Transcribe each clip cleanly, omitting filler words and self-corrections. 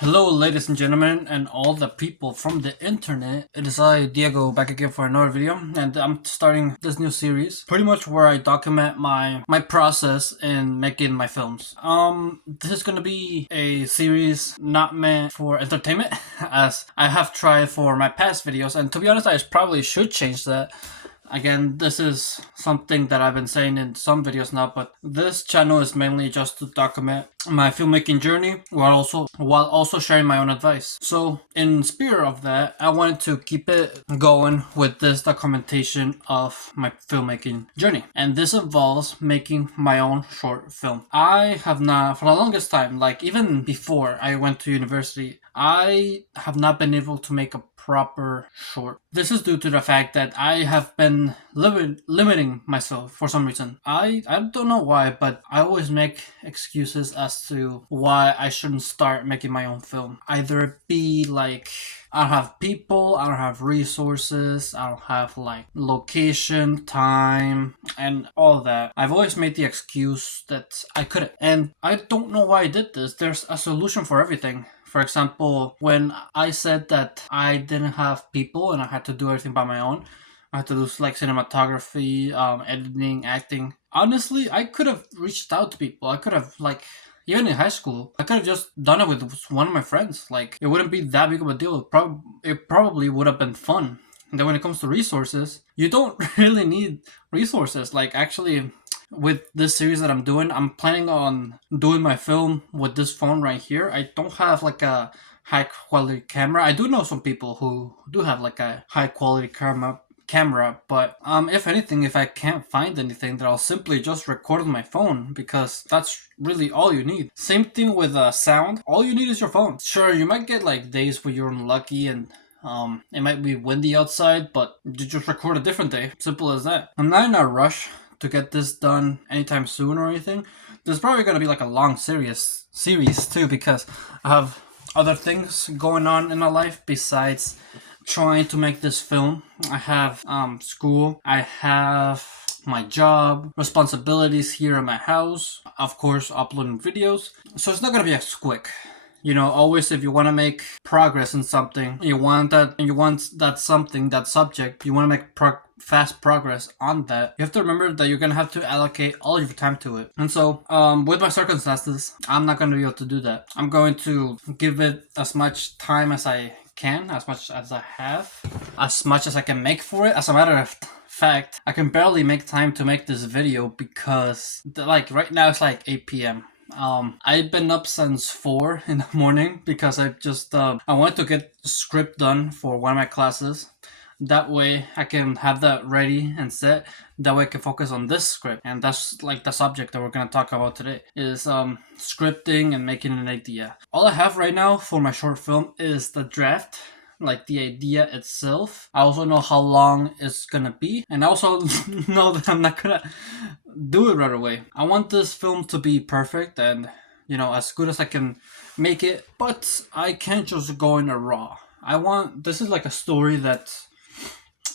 Hello, ladies and gentlemen, and all the people from the internet. It is I, Diego, back again for another video, and I'm starting this new series, pretty much where I document my process in making my films. This is gonna be a series not meant for entertainment, as I have tried for my past videos, and to be honest, I probably should change that. Again, this is something that I've been saying in some videos now, but this channel is mainly just to document my filmmaking journey while also sharing my own advice. So in spirit of that, I wanted to keep it going with this documentation of my filmmaking journey. And this involves making my own short film. I have not, for the longest time, like even before I went to university, I have not been able to make a proper short. This is due to the fact that I have been limiting myself for some reason. I don't know why, but I always make excuses as to why I shouldn't start making my own film. Either it be like I don't have people, I don't have resources, I don't have like location, time, and all that. I've always made the excuse that I couldn't. And I don't know why I did this. There's a solution for everything. For example, when I said that I didn't have people and I had to do everything by my own, I had to do like cinematography, editing, acting. Honestly, I could have reached out to people. I could have like, even in high school, I could have just done it with one of my friends. Like, it wouldn't be that big of a deal. It probably would have been fun. And then when it comes to resources, you don't really need resources. Like, actually, with this series that I'm doing, I'm planning on doing my film with this phone right here. I don't have like a high quality camera. I do know some people who do have like a high quality camera, but if anything, if I can't find anything, then I'll simply just record on my phone, because that's really all you need. Same thing with sound. All you need is your phone. Sure, you might get like days where you're unlucky and it might be windy outside, but you just record a different day. Simple as that. I'm not in a rush to get this done anytime soon or anything. There's probably gonna be like a long series too, because I have other things going on in my life besides trying to make this film. I have school, I have my job, responsibilities here in my house, of course uploading videos. So it's not gonna be as quick. You know, always if you want to make progress in something, you want that something, that subject, you want to make fast progress on that, you have to remember that you're gonna have to allocate all your time to it. And so, with my circumstances, I'm not gonna be able to do that. I'm going to give it as much time as I can, as much as I have, as much as I can make for it. As a matter of fact, I can barely make time to make this video because, like, right now it's like 8 p.m. I've been up since 4 in the morning because I just I wanted to get the script done for one of my classes. That way I can have that ready and set. That way I can focus on this script, and that's like the subject that we're gonna talk about today is scripting and making an idea. All I have right now for my short film is the draft, like the idea itself. I also know how long it's gonna be, and I also know that I'm not gonna do it right away. I want this film to be perfect and, you know, as good as I can make it, but I can't just go in a raw. This is like a story that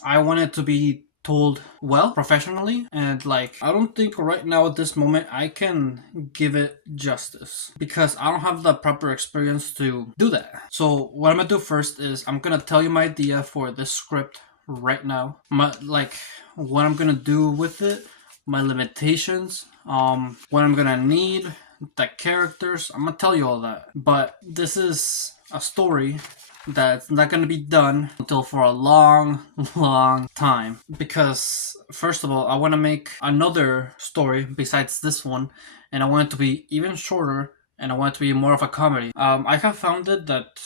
I want it to be told well, professionally, and like, I don't think right now at this moment I can give it justice because I don't have the proper experience to do that. So what I'm gonna do first is I'm gonna tell you my idea for this script right now, like what I'm gonna do with it, my limitations, what I'm gonna need, the characters. I'm gonna tell you all that, but this is a story that's not going to be done until for a long, long time. Because, first of all, I want to make another story besides this one, and I want it to be even shorter, and I want it to be more of a comedy. I have found it that,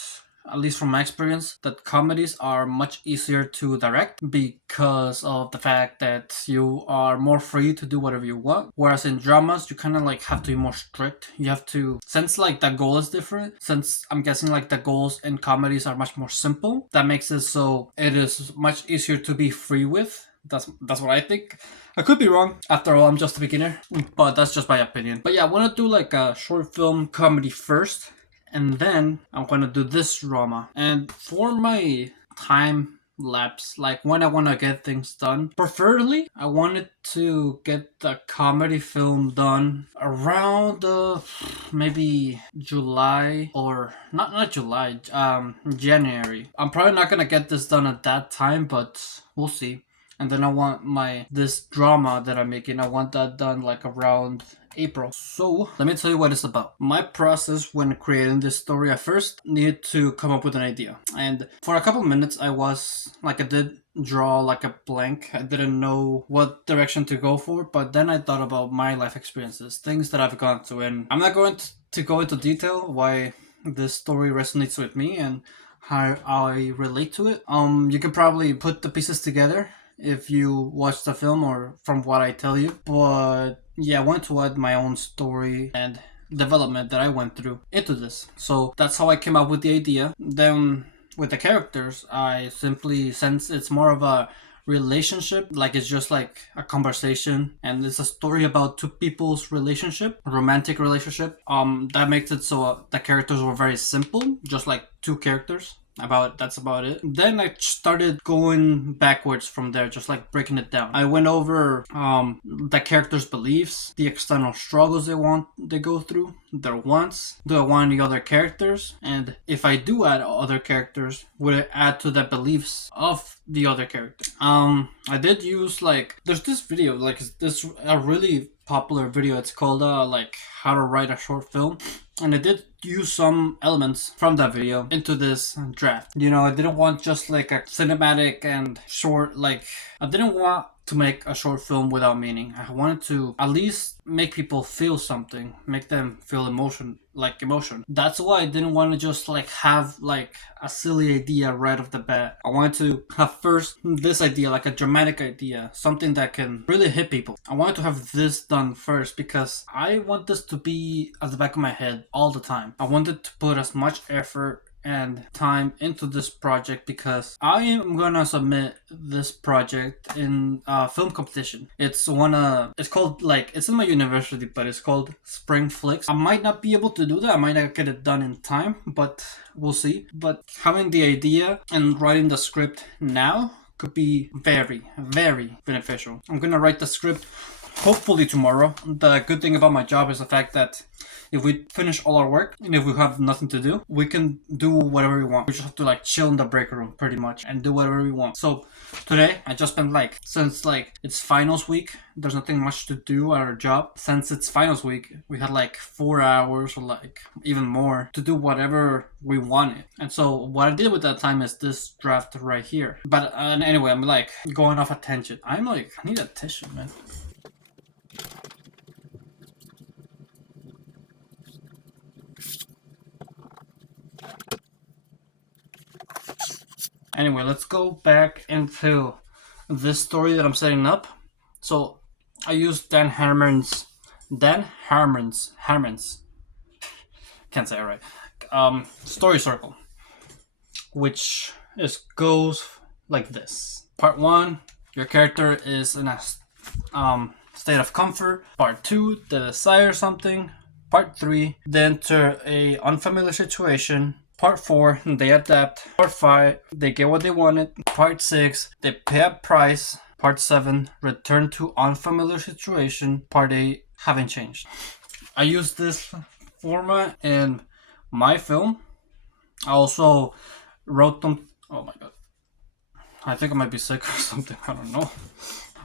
at least from my experience, that comedies are much easier to direct because of the fact that you are more free to do whatever you want. Whereas in dramas, you kind of like have to be more strict. You have to, since like the goal is different, since I'm guessing like the goals in comedies are much more simple, that makes it so it is much easier to be free with. That's what I think. I could be wrong. After all, I'm just a beginner, but that's just my opinion. But yeah, I want to do like a short film comedy first, and then I'm gonna do this drama. And for my time lapse, like when I want to get things done. Preferably, I wanted to get the comedy film done around maybe July, or not July, January. I'm probably not gonna get this done at that time, but we'll see. And then I want this drama that I'm making, I want that done like around April. So let me tell you what it's about. My process when creating this story, I first needed to come up with an idea. And for a couple minutes I did draw like a blank. I didn't know what direction to go for, but then I thought about my life experiences, things that I've gone through, and I'm not going to go into detail why this story resonates with me and how I relate to it. You can probably put the pieces together if you watch the film or from what I tell you. But yeah, I want to add my own story and development that I went through into this. So that's how I came up with the idea. Then with the characters, I simply, since it's more of a relationship, like it's just like a conversation and it's a story about two people's relationship, romantic relationship, that makes it so the characters were very simple, just like two characters. That's about it. Then I started going backwards from there, just like breaking it down. I went over the characters' beliefs, the external struggles they go through, their wants. Do I want any other characters? And if I do add other characters, would it add to the beliefs of the other character? I did use there's this video, a really popular video. It's called like how to write a short film, and I did use some elements from that video into this draft. I didn't want just like a cinematic and short, I didn't want to make a short film without meaning. I wanted to at least make people feel something, make them feel emotion. That's why I didn't want to just have a silly idea right off the bat. I wanted to have first this idea, like a dramatic idea, something that can really hit people. I wanted to have this done first because I want this to be at the back of my head all the time. I wanted to put as much effort and time into this project because I am gonna submit this project in a film competition. It's called, it's in my university, but it's called Spring Flicks. I might not be able to do that. I might not get it done in time, but we'll see. But having the idea and writing the script now could be very, very beneficial. I'm gonna write the script hopefully tomorrow. The good thing about my job is the fact that if we finish all our work and if we have nothing to do, we can do whatever we want. We just have to chill in the break room pretty much and do whatever we want. So today I just spent since it's finals week, there's nothing much to do at our job. Since it's finals week, we had 4 hours or even more to do whatever we wanted. And so what I did with that time is this draft right here. But anyway, I'm going off a tangent. I need a tissue, man. Anyway, let's go back into this story that I'm setting up. So I used Dan Harmon's, can't say it right, story circle, which goes like this. Part 1, your character is in a state of comfort. Part 2, they desire something. Part 3, they enter a unfamiliar situation. Part 4, they adapt. Part 5, they get what they wanted. Part 6, they pay a price. Part 7, return to unfamiliar situation. Part 8, haven't changed. I use this format in my film. I also wrote them. Oh my god. I think I might be sick or something. I don't know.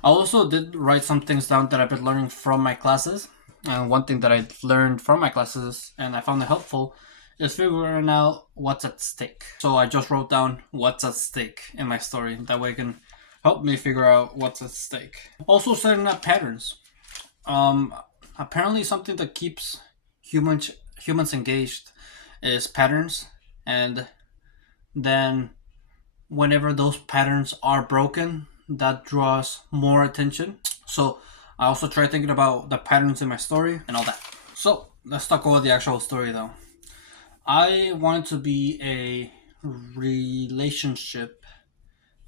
I also did write some things down that I've been learning from my classes. And one thing that I learned from my classes and I found it helpful is figuring out what's at stake. So I just wrote down what's at stake in my story. That way it can help me figure out what's at stake. Also setting up patterns. Apparently something that keeps humans engaged is patterns. And then whenever those patterns are broken, that draws more attention. So I also try thinking about the patterns in my story and all that. So let's talk about the actual story though. I wanted to be a relationship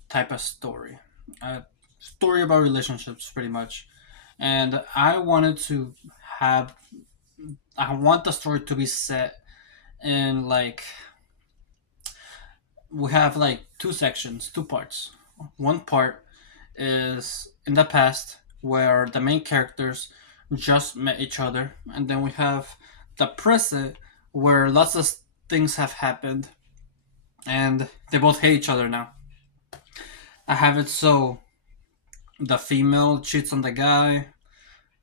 type of story. A story about relationships pretty much. And I want the story to be set in we have like two sections, two parts. One part is in the past where the main characters just met each other, and then we have the present where lots of things have happened and they both hate each other now. I have it so the female cheats on the guy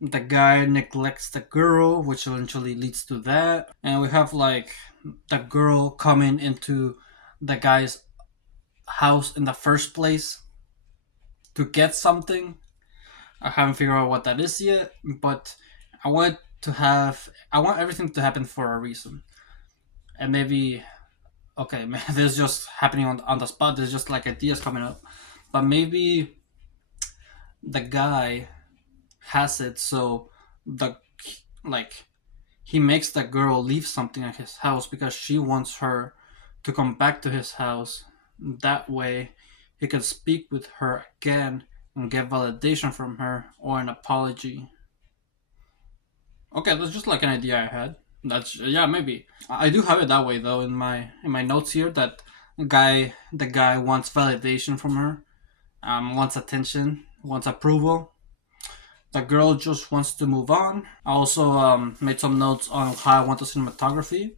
neglects the girl, which eventually leads to that, and we have like the girl coming into the guy's house in the first place to get something. I haven't figured out what that is yet, but I want everything to happen for a reason. And maybe okay, this is just happening on the spot, there's just like ideas coming up. But maybe the guy has it so the like he makes the girl leave something at his house because she wants her to come back to his house. That way, he can speak with her again and get validation from her or an apology. Okay, that's just like an idea I had. That's yeah, maybe I do have it that way though in my notes here that the guy wants validation from her, wants attention, wants approval. The girl just wants to move on. I also made some notes on how I want the cinematography.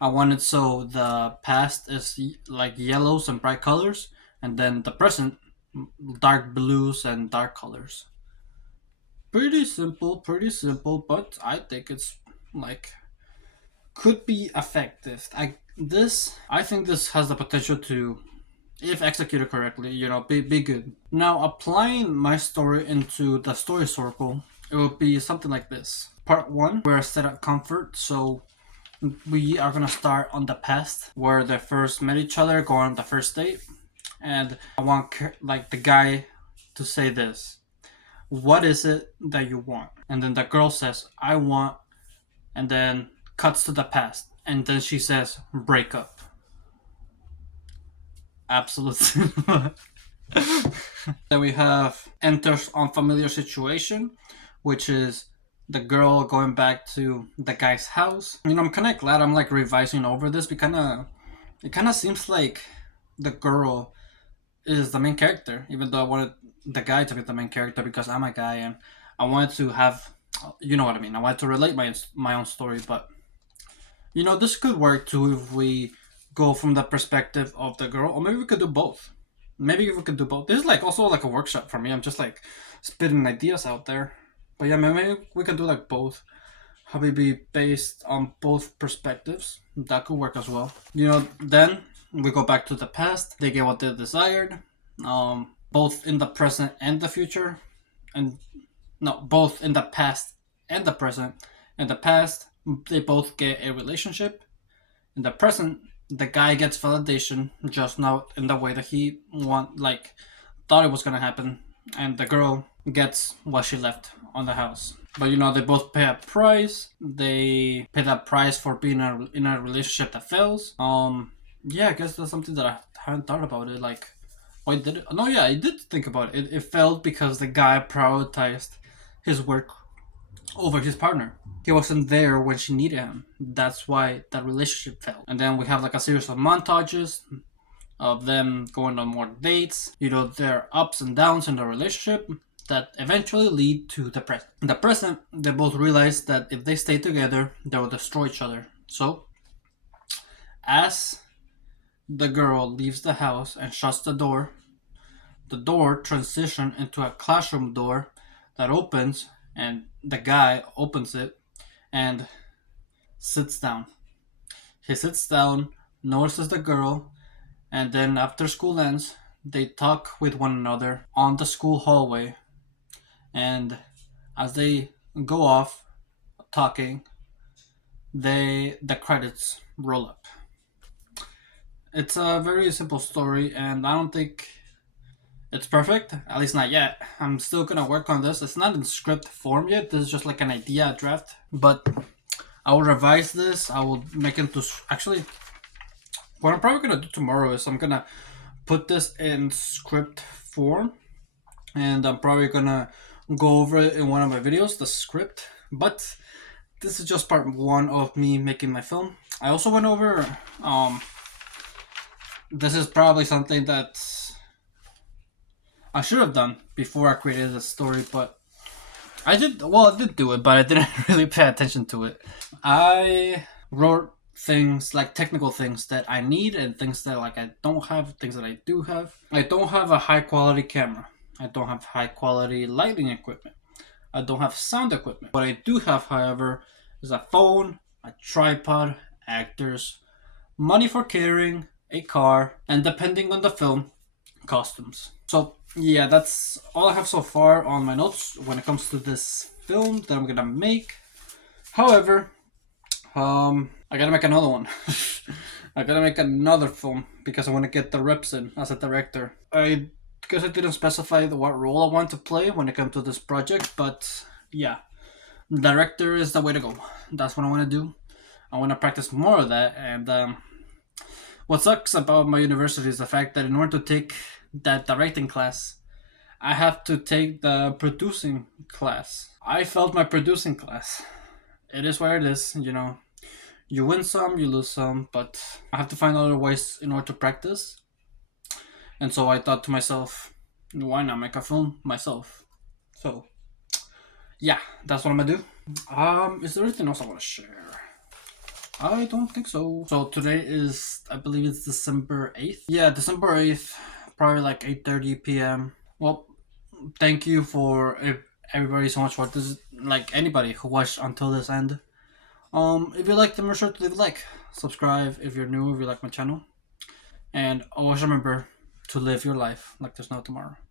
I want it so the past is like yellows and bright colors, and then the present dark blues and dark colors. Pretty simple, but I think it's like could be effective. I think this has the potential to, if executed correctly, be good. Now, applying my story into the story circle, it would be something like this. Part one, we're set at comfort, so we are gonna start on the past where they first met each other, go on the first date, and I want like the guy to say this. What is it that you want? And then the girl says, I want, and then cuts to the past, and then she says, break up. Absolutely. Then we have enters unfamiliar situation, which is the girl going back to the guy's house. I'm kind of glad I'm like revising over this because it kind of seems like the girl is the main character, even though I wanted the guy to be the main character because I'm a guy and I wanted to have, you know what I mean. I wanted to relate my own story, but this could work too if we go from the perspective of the girl, or maybe we could do both. Maybe we could do both. This is like also like a workshop for me. I'm just like spitting ideas out there. But yeah, maybe we can do like both. Have it be based on both perspectives. That could work as well. Then we go back to the past. They get what they desired. Both in the present and the future. And no, both in the past and the present. In the past, they both get a relationship. In the present, the guy gets validation, just not in the way that he thought it was gonna happen, and the girl gets what she left on the house. But they both pay a price. They pay that price for being in a relationship that fails. Yeah, I guess that's something that I haven't thought about it. Like, why did it? No, yeah, I did think about it. It failed because the guy prioritized his work over his partner. He wasn't there when she needed him. That's why that relationship failed. And then we have like a series of montages of them going on more dates. Their ups and downs in the relationship that eventually lead to the present. In the present, they both realize that if they stay together, they will destroy each other. So, as the girl leaves the house and shuts the door transitions into a classroom door that opens, and the guy opens it and sits down. He sits down, notices the girl, and then after school ends, they talk with one another on the school hallway. And as they go off talking, the credits roll up. It's a very simple story, and I don't think it's perfect, at least not yet. I'm still gonna work on this. It's not in script form yet. This is just like an idea draft. But I will revise this. I will make it into... Actually, what I'm probably gonna do tomorrow is I'm gonna put this in script form. And I'm probably gonna go over it in one of my videos, the script. But this is just part one of me making my film. I also went over this is probably something that I should have done before I created the story, but I did. Well, I did do it, but I didn't really pay attention to it. I wrote things like technical things that I need and things that like I don't have, things that I do have. I don't have a high quality camera. I don't have high quality lighting equipment. I don't have sound equipment. What I do have, however, is a phone, a tripod, actors, money for catering, a car, and depending on the film, costumes. So yeah, that's all I have so far on my notes when it comes to this film that I'm gonna make. However, I gotta make another one. I gotta make another film because I want to get the reps in as a director. I guess I didn't specify what role I want to play when it comes to this project, but yeah, director is the way to go. That's what I want to do. I want to practice more of that. And what sucks about my university is the fact that in order to take that directing class, I have to take the producing class. I failed my producing class. It is what it is, you know. You win some, you lose some, but I have to find other ways in order to practice. And so I thought to myself, why not make a film myself? So, yeah, that's what I'm gonna do. Is there anything else I want to share? I don't think so. So today is, I believe it's December 8th. Yeah, December 8th, probably like 8:30 p.m. Well, thank you for everybody so much for this, like anybody who watched until this end. If you like them, make sure to leave a like, subscribe if you're new, if you like my channel, and always remember to live your life like there's no tomorrow.